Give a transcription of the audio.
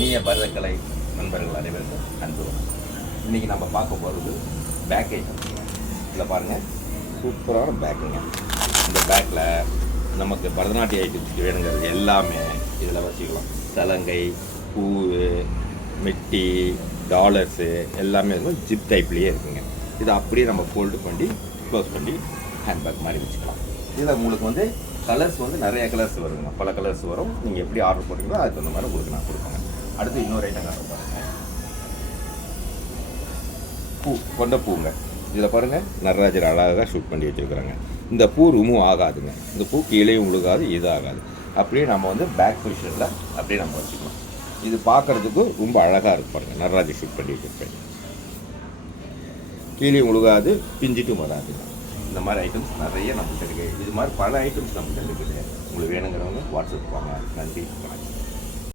இனிய பரதக்கலை நண்பர்கள் அனைவருக்கும் அன்பு. இன்றைக்கி நம்ம பார்க்க போகிறது பேக் ஐட்டம். இதில் பாருங்கள், சூப்பரான பேக்குங்க. இந்த பேக்கில் நமக்கு பரதநாட்டிய ஐட்டத்துக்கு வேணுங்கிறது எல்லாமே இதில் வச்சுக்கலாம். சலங்கை, பூ, மெட்டி, டாலர்ஸு எல்லாமே இருக்கும். ஜிப் டைப்லேயே இருக்குங்க. இதை அப்படியே நம்ம ஃபோல்டு பண்ணி க்ளோஸ் பண்ணி ஹேண்ட்பேக் மாதிரி வச்சுக்கலாம். இதில் உங்களுக்கு வந்து கலர்ஸ் வந்து நிறைய கலர்ஸ் வருங்க. பல கலர்ஸ் வரும். நீங்கள் எப்படி ஆர்டர் போட்டிங்களோ அதுக்கு தகுந்த மாதிரி உங்களுக்கு நான் கொடுப்பேங்க. அடுத்து இன்னொரு ஐட்டம் காட்ட பாருங்கள். பூ கொண்ட பூங்க. இதில் பாருங்கள், நடராஜர் அழகாக ஷூட் பண்ணி வச்சுருக்குறாங்க. இந்த பூ ரிமூவ் ஆகாதுங்க. இந்த பூ கீழே உழுகாது, இது ஆகாது. அப்படியே நம்ம வந்து பேக் பொசிஷனில் அப்படியே நம்ம வச்சுக்கலாம். இது பார்க்குறதுக்கு ரொம்ப அழகாக இருக்கு பாருங்கள். நடராஜர் ஷூட் பண்ணி வச்சுருப்பேன். கீழே உழுகாது, பிஞ்சிட்டும் வராதுங்க. இந்த மாதிரி ஐட்டம்ஸ் நிறைய நம்மகிட்ட இருக்குது. இது மாதிரி பல ஐட்டம்ஸ் நம்மகிட்ட இருக்குது. உங்களுக்கு வேணுங்கிறவங்க வாட்ஸ்அப் வாங்க. நன்றி, வணக்கம்.